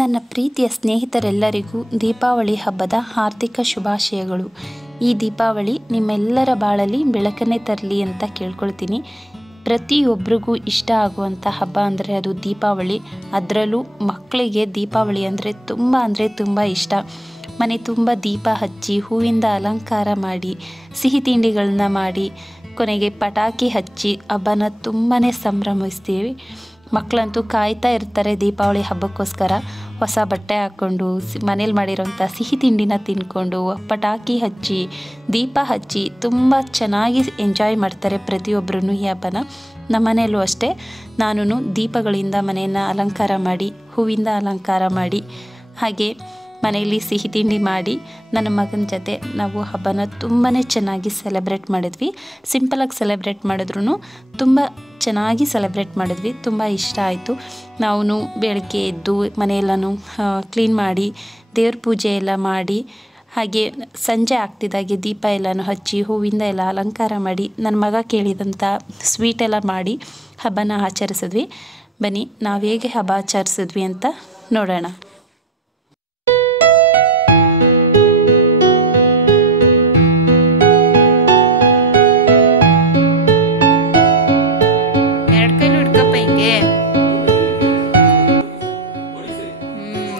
ನನ್ನ ಪ್ರೀತಿಯ ಸ್ನೇಹಿತರೆಲ್ಲರಿಗೂ ದೀಪಾವಳಿ ಹಬ್ಬದ ಹಾರ್ದಿಕ ಶುಭಾಶಯಗಳು. ಈ ದೀಪಾವಳಿ ನಿಮ್ಮೆಲ್ಲರ ಬಾಳಲ್ಲಿ ಬೆಳಕನ್ನೇ ತರಲಿ ಅಂತ ಕೇಳ್ಕೊಳ್ತೀನಿ. ಪ್ರತಿಯೊಬ್ಬರಿಗೂ ಇಷ್ಟ ಆಗುವಂಥ ಹಬ್ಬ ಅಂದರೆ ಅದು ದೀಪಾವಳಿ. ಅದರಲ್ಲೂ ಮಕ್ಕಳಿಗೆ ದೀಪಾವಳಿ ಅಂದರೆ ತುಂಬ ಇಷ್ಟ. ಮನೆ ತುಂಬ ದೀಪ ಹಚ್ಚಿ ಹೂವಿಂದ ಅಲಂಕಾರ ಮಾಡಿ ಸಿಹಿ ತಿಂಡಿಗಳನ್ನ ಮಾಡಿ ಕೊನೆಗೆ ಪಟಾಕಿ ಹಚ್ಚಿ ಹಬ್ಬನ ತುಂಬಾ ಸಂಭ್ರಮಿಸ್ತೀವಿ. ಮಕ್ಕಳಂತೂ ಕಾಯ್ತಾ ಇರ್ತಾರೆ ದೀಪಾವಳಿ ಹಬ್ಬಕ್ಕೋಸ್ಕರ. ಹೊಸ ಬಟ್ಟೆ ಹಾಕ್ಕೊಂಡು ಮನೇಲಿ ಮಾಡಿರೋಂಥ ಸಿಹಿ ತಿಂಡಿನ ತಿಂದ್ಕೊಂಡು ಪಟಾಕಿ ಹಚ್ಚಿ ದೀಪ ಹಚ್ಚಿ ತುಂಬ ಚೆನ್ನಾಗಿ ಎಂಜಾಯ್ ಮಾಡ್ತಾರೆ ಪ್ರತಿಯೊಬ್ಬರೂ ಈ ಹಬ್ಬನ. ನಮ್ಮ ಮನೆಯಲ್ಲೂ ಅಷ್ಟೇ, ನಾನು ದೀಪಗಳಿಂದ ಮನೆಯನ್ನು ಅಲಂಕಾರ ಮಾಡಿ ಹೂವಿಂದ ಅಲಂಕಾರ ಮಾಡಿ ಹಾಗೆ ಮನೆಯಲ್ಲಿ ಸಿಹಿ ತಿಂಡಿ ಮಾಡಿ ನನ್ನ ಮಗನ ಜೊತೆ ನಾವು ಹಬ್ಬನ ತುಂಬಾ ಚೆನ್ನಾಗಿ ಸೆಲೆಬ್ರೇಟ್ ಮಾಡಿದ್ವಿ. ಸಿಂಪಲಾಗಿ ಸೆಲೆಬ್ರೇಟ್ ಮಾಡಿದ್ರೂ ತುಂಬ ಚೆನ್ನಾಗಿ ಸೆಲೆಬ್ರೇಟ್ ಮಾಡಿದ್ವಿ. ತುಂಬ ಇಷ್ಟ ಆಯಿತು. ನಾವು ಬೆಳಗ್ಗೆ ಎದ್ದು ಮನೆಯೆಲ್ಲನೂ ಕ್ಲೀನ್ ಮಾಡಿ ದೇವ್ರ ಪೂಜೆ ಎಲ್ಲ ಮಾಡಿ ಹಾಗೆ ಸಂಜೆ ಆಗ್ತಿದ್ದಾಗೆ ದೀಪ ಎಲ್ಲನೂ ಹಚ್ಚಿ ಹೂವಿಂದ ಎಲ್ಲ ಅಲಂಕಾರ ಮಾಡಿ ನನ್ನ ಮಗ ಕೇಳಿದಂಥ ಸ್ವೀಟೆಲ್ಲ ಮಾಡಿ ಹಬ್ಬನ ಆಚರಿಸಿದ್ವಿ. ಬನ್ನಿ ನಾವು ಹೇಗೆ ಹಬ್ಬ ಆಚರಿಸಿದ್ವಿ ಅಂತ ನೋಡೋಣ.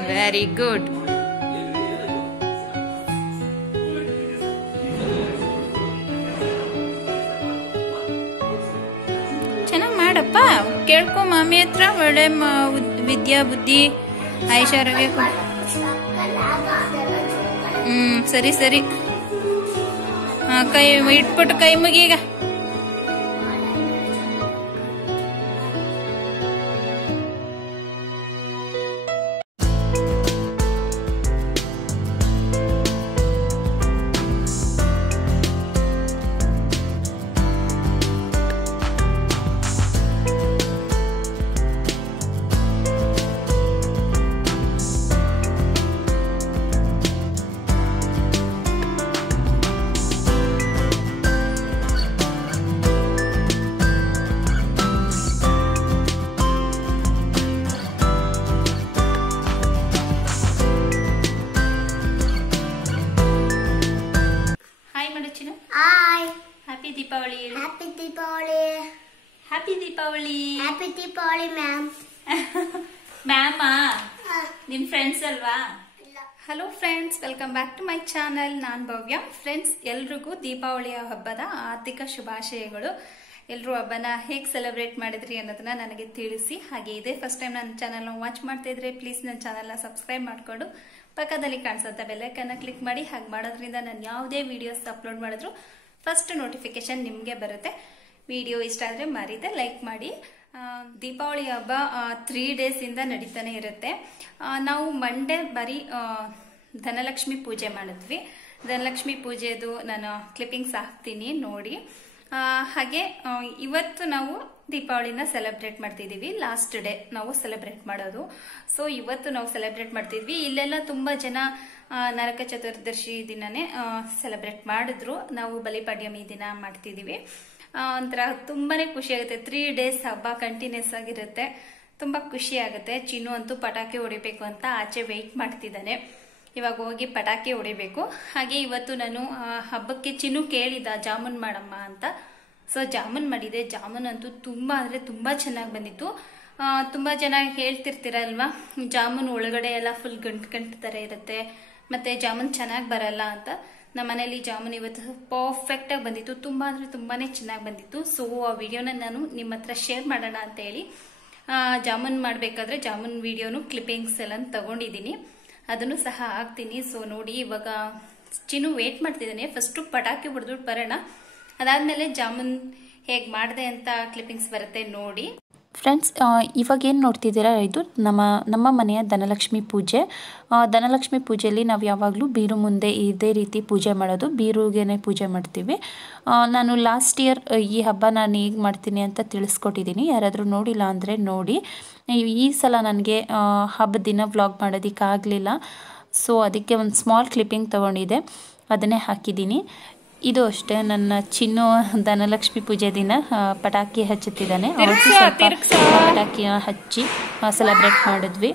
Very good. ಚೆನ್ನಾಗಿ ಮಾಡಪ್ಪ. ಕೇಳ್ಕೊ ಮಾಮಿ ಹತ್ರ. ಒಳ್ಳೆ ವಿದ್ಯಾ ಬುದ್ಧಿ ಐಶ್ವರ್ಯ. ಸರಿ ಸರಿ. ಕೈ ಇಟ್ಬಿಟ್ಟು ಕೈ ಮುಗೀಗ. Happy Deepavali. Happy Deepavali. Happy Deepavali. Happy Deepavali ma'am. ಮ್ಯಾಮಾ ನಿಮ್ ಫ್ರೆಂಡ್ಸ್ ಅಲ್ವಾ? Hello friends, welcome back to my channel. ನಾನು ಭವ್ಯ. ಫ್ರೆಂಡ್ಸ್, ಎಲ್ರಿಗೂ ದೀಪಾವಳಿಯ ಹಬ್ಬದ ಆರ್ಥಿಕ ಶುಭಾಶಯಗಳು. ಎಲ್ಲರೂ ಹಬ್ಬನ ಹೇಗೆ ಸೆಲೆಬ್ರೇಟ್ ಮಾಡಿದ್ರಿ ಅನ್ನೋದನ್ನ ನನಗೆ ತಿಳಿಸಿ. ಹಾಗೆ ಇದೇ ಫಸ್ಟ್ ಟೈಮ್ ನನ್ನ ಚಾನಲ್ನ ವಾಚ್ ಮಾಡ್ತಾ ಇದ್ರೆ ಪ್ಲೀಸ್ ನನ್ನ ಚಾನಲ್ನ ಸಬ್ಸ್ಕ್ರೈಬ್ ಮಾಡಿಕೊಂಡು ಪಕ್ಕದಲ್ಲಿ ಕಾಣಿಸುತ್ತೆ ಬೆಲ್ಲೈಕನ್ನ ಕ್ಲಿಕ್ ಮಾಡಿ. ಹಾಗೆ ಮಾಡೋದ್ರಿಂದ ನಾನು ಯಾವುದೇ ವಿಡಿಯೋಸ್ ಅಪ್ಲೋಡ್ ಮಾಡಿದ್ರು ಫಸ್ಟ್ ನೋಟಿಫಿಕೇಶನ್ ನಿಮಗೆ ಬರುತ್ತೆ. ವಿಡಿಯೋ ಇಷ್ಟ ಆದರೆ ಮರೀದೆ ಲೈಕ್ ಮಾಡಿ. ದೀಪಾವಳಿ ಹಬ್ಬ 3 days ಇಂದ ನಡೀತಾನೆ ಇರುತ್ತೆ. ನಾವು ಮಂಡೇ ಬರೀ ಧನಲಕ್ಷ್ಮಿ ಪೂಜೆ ಮಾಡಿದ್ವಿ. ಧನಲಕ್ಷ್ಮಿ ಪೂಜೆದು ನಾನು ಕ್ಲಿಪ್ಪಿಂಗ್ಸ್ ಹಾಕ್ತೀನಿ ನೋಡಿ. ಹಾಗೆ ಇವತ್ತು ನಾವು ದೀಪಾವಳಿನ ಸೆಲೆಬ್ರೇಟ್ ಮಾಡ್ತಿದೀವಿ. ಲಾಸ್ಟ್ ಡೇ ನಾವು ಸೆಲೆಬ್ರೇಟ್ ಮಾಡೋದು. ಸೊ ಇವತ್ತು ನಾವು ಸೆಲೆಬ್ರೇಟ್ ಮಾಡ್ತಿದ್ವಿ. ಇಲ್ಲೆಲ್ಲ ತುಂಬಾ ಜನ ನರಕ ಚತುರ್ದಶಿ ದಿನನೇ ಸೆಲೆಬ್ರೇಟ್ ಮಾಡಿದ್ರು. ನಾವು ಬಲಿಪಾಡ್ಯಮಿ ದಿನ ಮಾಡ್ತಿದೀವಿ. ಒಂಥರ ತುಂಬಾನೇ ಖುಷಿ ಆಗುತ್ತೆ. 3 days ಹಬ್ಬ ಕಂಟಿನ್ಯೂಸ್ ಆಗಿರುತ್ತೆ. ತುಂಬಾ ಖುಷಿ ಆಗುತ್ತೆ. ಚಿನ್ನು ಅಂತೂ ಪಟಾಕಿ ಹೊಡಿಬೇಕು ಅಂತ ಆಚೆ ವೆಯ್ಟ್ ಮಾಡ್ತಿದ್ದಾನೆ. ಇವಾಗ ಹೋಗಿ ಪಟಾಕಿ ಹೊಡಿಬೇಕು. ಹಾಗೆ ಇವತ್ತು ನಾನು ಹಬ್ಬಕ್ಕೆ ಚಿನ್ನು ಕೇಳಿದ ಜಾಮೂನ್ ಮಾಡಮ್ಮ ಅಂತ. ಸೊ ಜಾಮೂನ್ ಮಾಡಿದೆ. ಜಾಮೂನ್ ಅಂತೂ ತುಂಬಾ ಅಂದ್ರೆ ತುಂಬಾ ಚೆನ್ನಾಗಿ ಬಂದಿತ್ತು. ತುಂಬಾ ಜನ ಹೇಳ್ತಿರ್ತೀರಲ್ವಾ, ಜಾಮೂನ್ ಒಳಗಡೆ ಎಲ್ಲ ಫುಲ್ ಗಂಟು ತರ ಇರುತ್ತೆ, ಮತ್ತೆ ಜಾಮೂನ್ ಚೆನ್ನಾಗಿ ಬರಲ್ಲ ಅಂತ. ನಮ್ಮ ಮನೇಲಿ ಜಾಮೂನ್ ಇವತ್ತು ಪರ್ಫೆಕ್ಟ್ ಆಗಿ ಬಂದಿತ್ತು. ತುಂಬಾ ಅಂದ್ರೆ ತುಂಬಾನೇ ಚೆನ್ನಾಗಿ ಬಂದಿತ್ತು. ಸೊ ಆ ವಿಡಿಯೋನ ನಾನು ನಿಮ್ಮ ಹತ್ರ ಶೇರ್ ಮಾಡೋಣ ಅಂತ ಹೇಳಿ ಜಾಮೂನ್ ಮಾಡ್ಬೇಕಾದ್ರೆ ಜಾಮೂನ್ ವಿಡಿಯೋನು ಕ್ಲಿಪ್ಪಿಂಗ್ಸ್ ಎಲ್ಲ ತಗೊಂಡಿದ್ದೀನಿ. ಅದನ್ನು ಸಹ ಹಾಕ್ತೀನಿ. ಸೊ ನೋಡಿ, ಇವಾಗ ಚಿನ್ನು ವೇಟ್ ಮಾಡ್ತಿದ್ದಾನೆ. ಫಸ್ಟ್ ಪಟಾಕಿ ಹೊಡೆದ್ಬಿಟ್ಟು ಬರೋಣ, ಅದಾದ್ಮೇಲೆ ಜಾಮೂನ್ ಹೇಗ್ ಮಾಡಿದೆ ಅಂತ ಕ್ಲಿಪ್ಪಿಂಗ್ಸ್ ಬರುತ್ತೆ ನೋಡಿ. ಫ್ರೆಂಡ್ಸ್, ಇವಾಗ ಏನು ನೋಡ್ತಿದ್ದೀರಾ, ಇದು ನಮ್ಮ ಮನೆಯ ಧನಲಕ್ಷ್ಮಿ ಪೂಜೆ. ಧನಲಕ್ಷ್ಮಿ ಪೂಜೆಯಲ್ಲಿ ನಾವು ಯಾವಾಗಲೂ ಬೀರು ಮುಂದೆ ಇದೇ ರೀತಿ ಪೂಜೆ ಮಾಡೋದು. ಬೀರುಗೇನೆ ಪೂಜೆ ಮಾಡ್ತೀವಿ. ನಾನು ಲಾಸ್ಟ್ ಇಯರ್ ಈ ಹಬ್ಬ ನಾನು ಹೇಗೆ ಮಾಡ್ತೀನಿ ಅಂತ ತಿಳಿಸ್ಕೊಟ್ಟಿದ್ದೀನಿ. ಯಾರಾದರೂ ನೋಡಿಲ್ಲ ಅಂದರೆ ನೋಡಿ. ಈ ಸಲ ನನಗೆ ಹಬ್ಬದ ದಿನ ವ್ಲಾಗ್ ಮಾಡೋದಕ್ಕಾಗಲಿಲ್ಲ. ಸೊ ಅದಕ್ಕೆ ಒಂದು ಸ್ಮಾಲ್ ಕ್ಲಿಪ್ಪಿಂಗ್ ತೊಗೊಂಡಿದ್ದೆ, ಅದನ್ನೇ ಹಾಕಿದ್ದೀನಿ. ಇದು ಅಷ್ಟೇ ನನ್ನ ಚಿನ್ನು ಧನಲಕ್ಷ್ಮಿ ಪೂಜೆ ದಿನ ಪಟಾಕಿ ಹಚ್ಚುತ್ತಿದ್ದಾನೆ. ಅವತ್ತು ಸ್ವಲ್ಪ ಪಟಾಕಿ ಹಚ್ಚಿ ಸೆಲೆಬ್ರೇಟ್ ಮಾಡಿದ್ವಿ.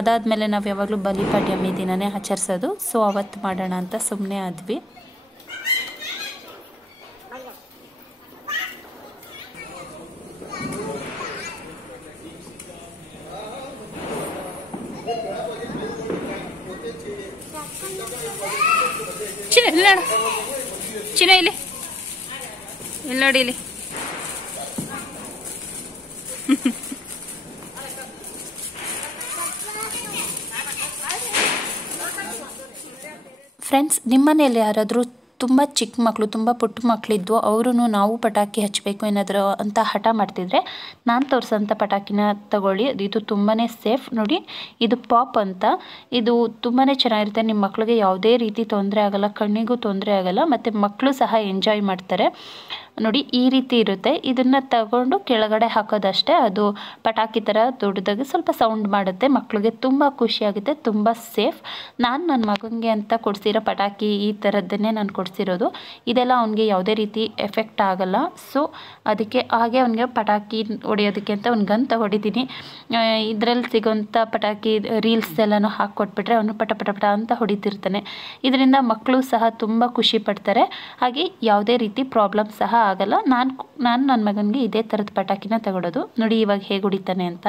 ಅದಾದಮೇಲೆ ನಾವು ಯಾವಾಗಲೂ ಬಲಿಪಾಡ್ಯಮಿ ದಿನನೇ ಆಚರಿಸೋದು. ಸೊ ಅವತ್ತು ಮಾಡೋಣ ಅಂತ ಸುಮ್ಮನೆ ಆದ್ವಿ. ಚಿನ್ನ ಇಲ್ಲಿ ನೋಡಿ ಇಲ್ಲಿ. ಫ್ರೆಂಡ್ಸ್, ನಿಮ್ಮನೇಲಿ ಯಾರಾದರೂ ತುಂಬ ಚಿಕ್ಕ ಮಕ್ಕಳು, ತುಂಬ ಪುಟ್ಟ ಮಕ್ಕಳಿದ್ವು, ಅವರು ನಾವು ಪಟಾಕಿ ಹಚ್ಚಬೇಕು ಏನಾದರೂ ಅಂತ ಹಠ ಮಾಡ್ತಿದ್ರೆ ನಾನು ತೋರಿಸೋಂಥ ಪಟಾಕಿನ ತಗೊಳ್ಳಿ. ಇದು ತುಂಬಾ ಸೇಫ್. ನೋಡಿ, ಇದು ಪಾಪ್ ಅಂತ. ಇದು ತುಂಬಾ ಚೆನ್ನಾಗಿರುತ್ತೆ. ನಿಮ್ಮ ಮಕ್ಕಳಿಗೆ ಯಾವುದೇ ರೀತಿ ತೊಂದರೆ ಆಗಲ್ಲ, ಕಣ್ಣಿಗೂ ತೊಂದರೆ ಆಗಲ್ಲ, ಮತ್ತು ಮಕ್ಕಳು ಸಹ ಎಂಜಾಯ್ ಮಾಡ್ತಾರೆ. ನೋಡಿ, ಈ ರೀತಿ ಇರುತ್ತೆ. ಇದನ್ನು ತಗೊಂಡು ಕೆಳಗಡೆ ಹಾಕೋದಷ್ಟೇ. ಅದು ಪಟಾಕಿ ಥರ ದೊಡ್ಡದಾಗಿ ಸ್ವಲ್ಪ ಸೌಂಡ್ ಮಾಡುತ್ತೆ. ಮಕ್ಕಳಿಗೆ ತುಂಬ ಖುಷಿಯಾಗುತ್ತೆ, ತುಂಬ ಸೇಫ್. ನಾನು ನನ್ನ ಮಗನಿಗೆ ಅಂತ ಕೊಡಿಸಿರೋ ಪಟಾಕಿ ಈ ಥರದ್ದನ್ನೇ ನಾನು ಕೊಡಿಸಿರೋದು. ಇದೆಲ್ಲ ಅವನಿಗೆ ಯಾವುದೇ ರೀತಿ ಎಫೆಕ್ಟ್ ಆಗಲ್ಲ. ಸೊ ಅದಕ್ಕೆ ಹಾಗೆ ಅವನಿಗೆ ಪಟಾಕಿ ಹೊಡೆಯೋದಕ್ಕೆ ಅಂತ ಒಂದು ಗನ್ ಹೊಡಿತೀನಿ. ಇದರಲ್ಲಿ ಸಿಗೋಂಥ ಪಟಾಕಿ ರೀಲ್ಸ್ ಎಲ್ಲನೂ ಹಾಕ್ಕೊಟ್ಬಿಟ್ರೆ ಅವನು ಪಟ ಪಟ ಪಟ ಅಂತ ಹೊಡಿತಿರ್ತಾನೆ. ಇದರಿಂದ ಮಕ್ಕಳು ಸಹ ತುಂಬ ಖುಷಿ ಪಡ್ತಾರೆ. ಹಾಗೆ ಯಾವುದೇ ರೀತಿ ಪ್ರಾಬ್ಲಮ್ ಸಹ ಆಗಲ್ಲ. ನಾನು ನನ್ನ ಮಗನಿಗೆ ಇದೇ ಥರದ ಪಟಾಕಿನ ತಗೊಳ್ಳೋದು. ನೋಡಿ ಇವಾಗ ಹೇಗೆ ಹೊಡಿತಾನೆ ಅಂತ.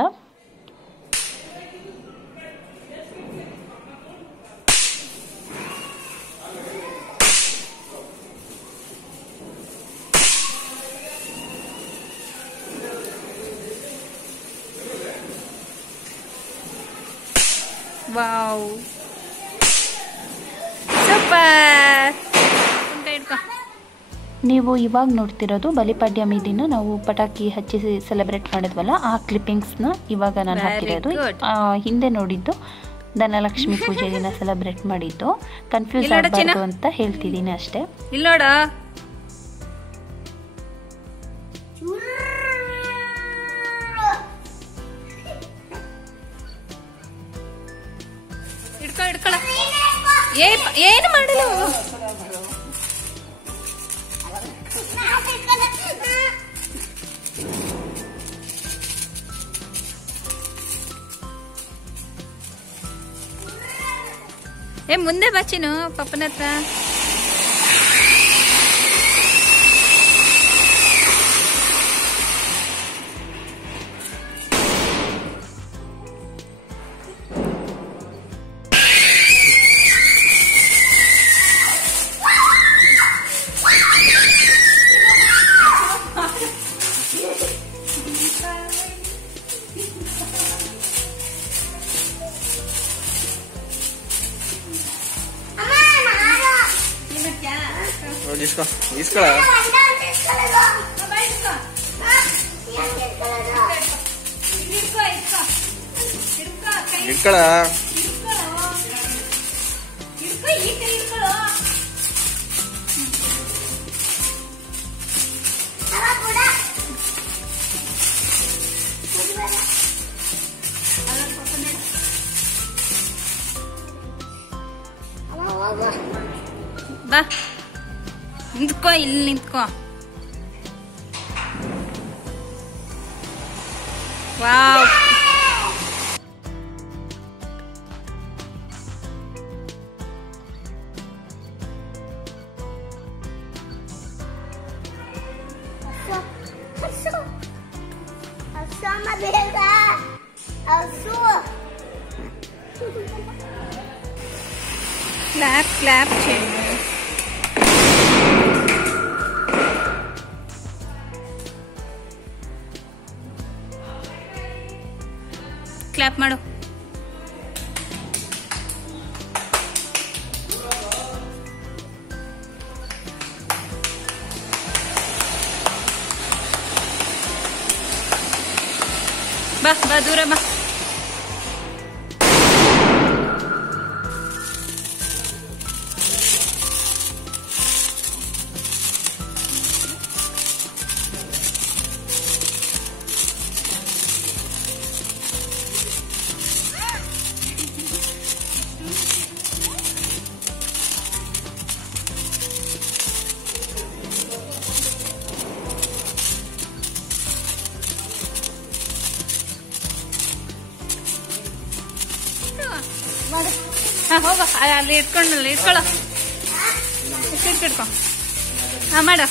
Wow, super. ನೀವು ಇವಾಗ ನೋಡ್ತಿರೋದು ಬಲಿಪಾಡ್ಯಮಿ ದಿನ ನಾವು ಪಟಾಕಿ ಹಚ್ಚಿ ಸೆಲೆಬ್ರೇಟ್ ಮಾಡಿದ್ವಲ್ಲ, ಆ ಕ್ಲಿಪ್ಪಿಂಗ್ಸ್ನ ಇವಾಗ ನಾನು ಹಾಕಿರೋದು. ಹಿಂದೆ ನೋಡಿದ್ದು ಧನಲಕ್ಷ್ಮಿ ಪೂಜೆ ದಿನ ಸೆಲೆಬ್ರೇಟ್ ಮಾಡಿದ್ದು. ಕನ್ಫ್ಯೂಸ್ ಆಗಬಾರ್ದು ಅಂತ ಹೇಳ್ತಿದ್ದೀನಿ ಅಷ್ಟೇ. ಇಲ್ಲೋಡ, ಇಡ್ಕೊಳ ಏನು ಮಾಡಲು. ಮುಂದೆ ಬಚ್ಚಿನು ಪಪ್ಪನ ಹತ್ರ. ಇಸ್ಕೊಳ ಇಟ್ಕೊಳ ಬಾ, ನಿಂತ್ಕೋ, ಇಲ್ಲಿ ನಿಂತ್ಕೋ. ವಾವ್, క్లాప్ క్లాప్ చేయండి. ಕ್ಲಾಪ್ ಮಾಡು. ಬಾ ಬಾ, ದೂರ ಬಾ. ಹೋಗೋ ಅಲ್ಲಿ ಇಟ್ಕೊಳ್ಳೋ ಇಟ್ಕೊ. ಮಾಡು,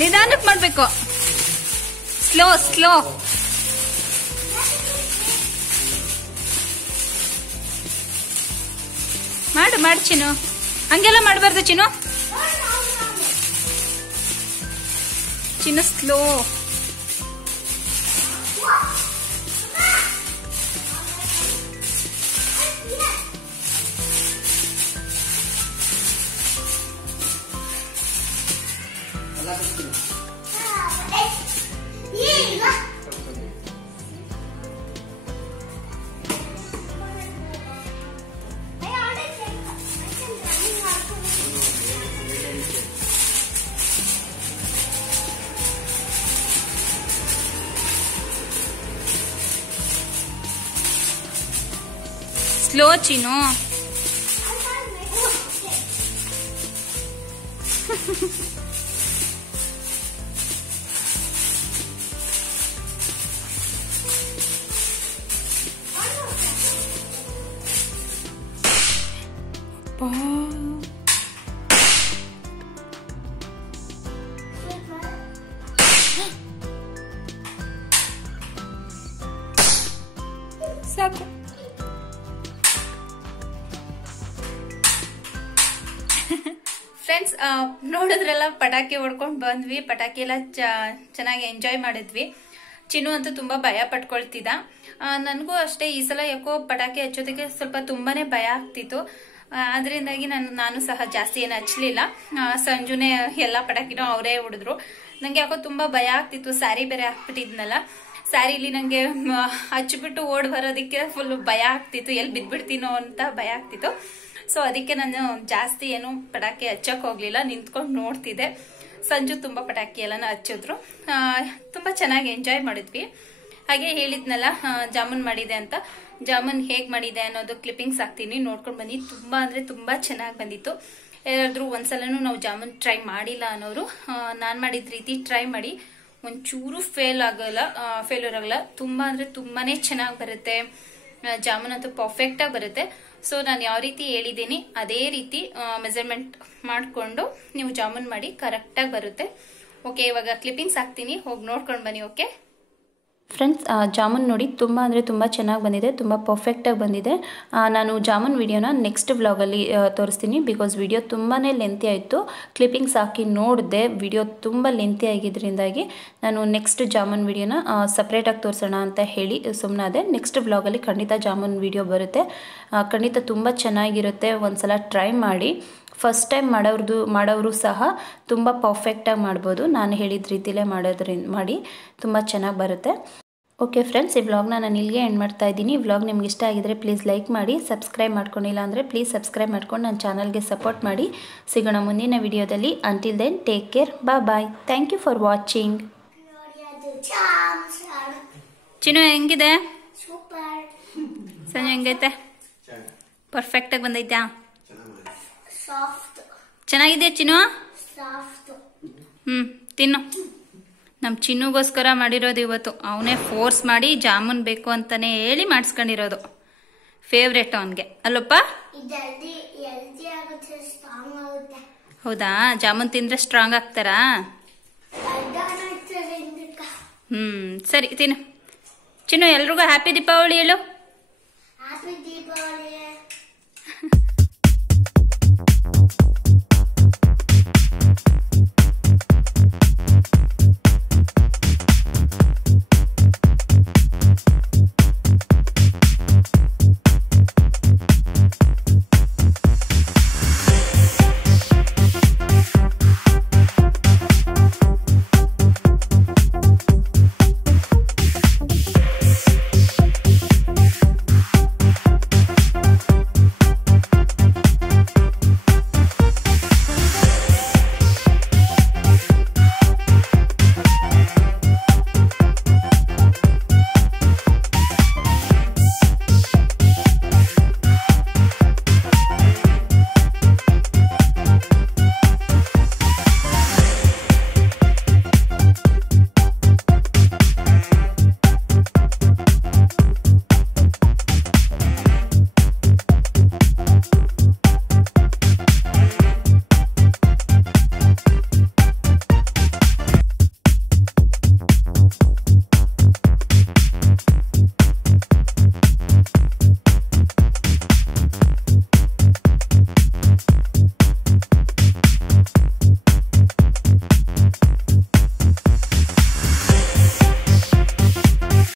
ನಿಧಾನಕ್ಕೆ ಮಾಡ್ಬೇಕು, ಸ್ಲೋ. ಮಾಡು ಚಿನ್ನು, ಹಂಗೆಲ್ಲ ಮಾಡಬಾರ್ದು ಚಿನ್ನು ಸ್ಲೋ. ಸ್ಲೋ ಚಿನ್ನು. ಸಾಕು. ಫ್ರೆಂಡ್ಸ್, ನೋಡಿದ್ರೆಲ್ಲ ಪಟಾಕಿ ಹೊಡ್ಕೊಂಡು ಬಂದ್ವಿ. ಪಟಾಕಿ ಎಲ್ಲ ಚೆನ್ನಾಗಿ ಎಂಜಾಯ್ ಮಾಡಿದ್ವಿ. ಚಿನ್ನು ಅಂತೂ ತುಂಬಾ ಭಯ ಪಟ್ಕೊಳ್ತಿದ್ದ. ನನಗೂ ಅಷ್ಟೇ ಈ ಸಲ ಯಾಕೋ ಪಟಾಕಿ ಹಚ್ಚೋದಕ್ಕೆ ಸ್ವಲ್ಪ ತುಂಬಾನೇ ಭಯ ಆಗ್ತಿತ್ತು. ಅದರಿಂದಾಗಿ ನಾನು ಸಹ ಜಾಸ್ತಿ ಏನು ಹಚ್ಚಲಿಲ್ಲ. ಸಂಜುನೇ ಎಲ್ಲಾ ಪಟಾಕಿನೂ ಅವರೇ ಹೊಡೆದ್ರು. ನಂಗೆ ಯಾಕೋ ತುಂಬಾ ಭಯ ಆಗ್ತಿತ್ತು. ಸ್ಯಾರಿ ಬೇರೆ ಹಾಕ್ಬಿಟ್ಟಿದ್ನಲ್ಲ, ಸ್ಯಾರಿಲಿ ನಂಗೆ ಹಚ್ಚಿಬಿಟ್ಟು ಓಡ್ ಬರೋದಕ್ಕೆ ಫುಲ್ ಭಯ ಆಗ್ತಿತ್ತು. ಎಲ್ಲಿ ಬಿದ್ಬಿಡ್ತೀನೋ ಅಂತ ಭಯ ಆಗ್ತಿತ್ತು. ಸೊ ಅದಕ್ಕೆ ನಾನು ಜಾಸ್ತಿ ಏನು ಪಟಾಕಿ ಹಚ್ಚಕ್ ಹೋಗ್ಲಿಲ್ಲ, ನಿಂತ್ಕೊಂಡು ನೋಡ್ತಿದ್ದೆ. ಸಂಜು ತುಂಬಾ ಪಟಾಕಿ ಎಲ್ಲಾನು ಹಚ್ಚಿದ್ರು. ತುಂಬಾ ಚೆನ್ನಾಗಿ ಎಂಜಾಯ್ ಮಾಡಿದ್ವಿ. ಹಾಗೆ ಹೇಳಿದ್ನಲ್ಲ ಜಾಮೂನ್ ಮಾಡಿದೆ ಅಂತ, ಜಾಮೂನ್ ಹೇಗ್ ಮಾಡಿದೆ ಅನ್ನೋದು ಕ್ಲಿಪ್ಪಿಂಗ್ಸ್ ಹಾಕ್ತೀನಿ, ನೋಡ್ಕೊಂಡು ಬನ್ನಿ. ತುಂಬಾ ಅಂದ್ರೆ ತುಂಬಾ ಚೆನ್ನಾಗಿ ಬಂದಿತ್ತು. ಯಾರಾದ್ರೂ ಒಂದ್ಸಲನೂ ನಾವು ಜಾಮೂನ್ ಟ್ರೈ ಮಾಡಿಲ್ಲ ಅನ್ನೋರು ನಾನ್ ಮಾಡಿದ ರೀತಿ ಟ್ರೈ ಮಾಡಿ. ಒಂಚೂರು ಫೇಲ್ಯೂರ್ ಆಗಲ್ಲ. ತುಂಬಾ ಅಂದ್ರೆ ತುಂಬಾನೇ ಚೆನ್ನಾಗಿ ಬರುತ್ತೆ. ಜಾಮೂನ್ ಅಂತೂ ಪರ್ಫೆಕ್ಟ್ ಆಗಿ ಬರುತ್ತೆ. ಸೊ ನಾನು ಯಾವ ರೀತಿ ಹೇಳಿದ್ದೀನಿ ಅದೇ ರೀತಿ ಮೆಜರ್ಮೆಂಟ್ ಮಾಡಿಕೊಂಡು ನೀವು ಜಾಮೂನ್ ಮಾಡಿ, ಕರೆಕ್ಟ್ ಆಗಿ ಬರುತ್ತೆ. ಓಕೆ, ಇವಾಗ ಕ್ಲಿಪ್ಪಿಂಗ್ಸ್ ಹಾಕ್ತೀನಿ, ಹೋಗಿ ನೋಡ್ಕೊಂಡು ಬನ್ನಿ. ಓಕೆ ಫ್ರೆಂಡ್ಸ್, ಜಾಮೂನ್ ನೋಡಿ ತುಂಬ ಅಂದರೆ ತುಂಬ ಚೆನ್ನಾಗಿ ಬಂದಿದೆ, ತುಂಬ ಪರ್ಫೆಕ್ಟಾಗಿ ಬಂದಿದೆ. ನಾನು ಜಾಮೂನ್ ವಿಡಿಯೋನ ನೆಕ್ಸ್ಟ್ ವ್ಲಾಗಲ್ಲಿ ತೋರಿಸ್ತೀನಿ. ಬಿಕಾಸ್ ವಿಡಿಯೋ ತುಂಬಾ ಲೆಂತಿ ಆಯಿತು. ಕ್ಲಿಪ್ಪಿಂಗ್ಸ್ ಹಾಕಿ ನೋಡಿದೆ, ವಿಡಿಯೋ ತುಂಬ ಲೆಂತಿ ಆಗಿದ್ದರಿಂದಾಗಿ ನಾನು ನೆಕ್ಸ್ಟ್ ಜಾಮೂನ್ ವಿಡಿಯೋನ ಸಪ್ರೇಟಾಗಿ ತೋರಿಸೋಣ ಅಂತ ಹೇಳಿ ಸುಮ್ಮನಾದೆ. ನೆಕ್ಸ್ಟ್ ವ್ಲಾಗಲ್ಲಿ ಖಂಡಿತ ಜಾಮೂನ್ ವಿಡಿಯೋ ಬರುತ್ತೆ. ಖಂಡಿತ ತುಂಬ ಚೆನ್ನಾಗಿರುತ್ತೆ. ಒಂದು ಸಲ ಟ್ರೈ ಮಾಡಿ. ಫಸ್ಟ್ ಟೈಮ್ ಮಾಡೋರು ಸಹ ತುಂಬ ಪರ್ಫೆಕ್ಟಾಗಿ ಮಾಡ್ಬೋದು. ನಾನು ಹೇಳಿದ ರೀತಿಲೇ ಮಾಡಿ ತುಂಬ ಚೆನ್ನಾಗಿ ಬರುತ್ತೆ. ಓಕೆ ಫ್ರೆಂಡ್ಸ್, ಈ ವ್ಲಾಗ್ನ ನಾನು ಇಲ್ಲಿಗೆ ಎಂಡ್ ಮಾಡ್ತಾ ಇದ್ದೀನಿ. ವ್ಲಾಗ್ ನಿಮ್ಗೆ ಇಷ್ಟ ಆಗಿದ್ರೆ ಪ್ಲೀಸ್ ಲೈಕ್ ಮಾಡಿ, ಸಬ್ಸ್ಕ್ರೈಬ್ ಮಾಡ್ಕೊಂಡಿಲ್ಲ ಅಂದರೆ ಪ್ಲೀಸ್ ಸಬ್ಸ್ಕ್ರೈಬ್ ಮಾಡ್ಕೊಂಡು ನನ್ನ ಚಾನಲ್ಗೆ ಸಪೋರ್ಟ್ ಮಾಡಿ. ಸಿಗೋಣ ಮುಂದಿನ ವಿಡಿಯೋದಲ್ಲಿ. Until then take care, bye. Thank you for watching. Chinnu ಹೆಂಗಿದೆ? ಸಂಜೆ ಹೆಂಗೈತೆ? ಪರ್ಫೆಕ್ಟಾಗಿ ಬಂದೈತಾ? ಚೆನ್ನಾಗಿದೆ ಚಿನ್ನು? ತಿನ್ನು. ನಮ್ಮ ಚಿನ್ನುಗೋಸ್ಕರ ಮಾಡಿರೋದು ಇವತ್ತು. ಅವನೇ ಫೋರ್ಸ್ ಮಾಡಿ ಜಾಮೂನ್ ಬೇಕು ಅಂತಾನೆ ಹೇಳಿ ಮಾಡಿಸ್ಕೊಂಡಿರೋದು. ಫೇವ್ರೆಟ್ ಅವನ್ಗೆ ಅಲ್ಲಪ್ಪ? ಹೌದಾ? ಜಾಮೂನ್ ತಿಂದ್ರೆ ಸ್ಟ್ರಾಂಗ್ ಆಗ್ತಾರಾ? ಸರಿ ತಿನ್ನು. ಚಿನ್ನು, ಎಲ್ರಿಗೂ ಹ್ಯಾಪಿ ದೀಪಾವಳಿ ಹೇಳು.